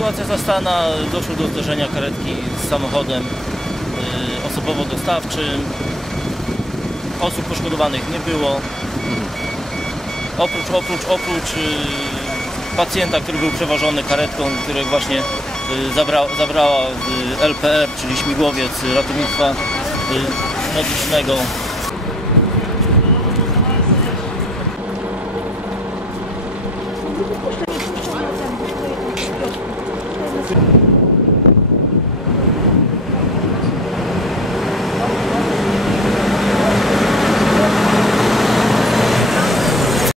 Sytuacja zastana, doszło do zderzenia karetki z samochodem y, osobowo-dostawczym. Osób poszkodowanych nie było. Oprócz, oprócz, oprócz y, pacjenta, który był przewożony karetką, którego właśnie zabra, zabrała y, LPR, czyli śmigłowiec ratownictwa medycznego.